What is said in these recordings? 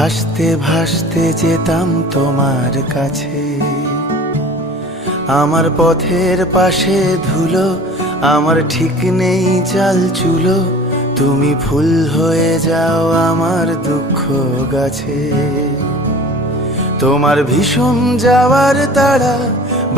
ভাসতে ভাসতে যেতাম তোমার কাছে আমার পথের পাশে ধুলো আমার ঠিক নেই চাল চুলো তুমি ফুল হয়ে যাও আমার দুঃখ গাছে তোমার ভীষণ যাওয়ার তাড়া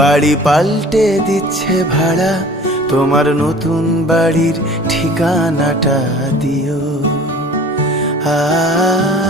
বাড়ি পাল্টে দিচ্ছে ভাড়া তোমার নতুন বাড়ির ঠিকানাটা দিও আ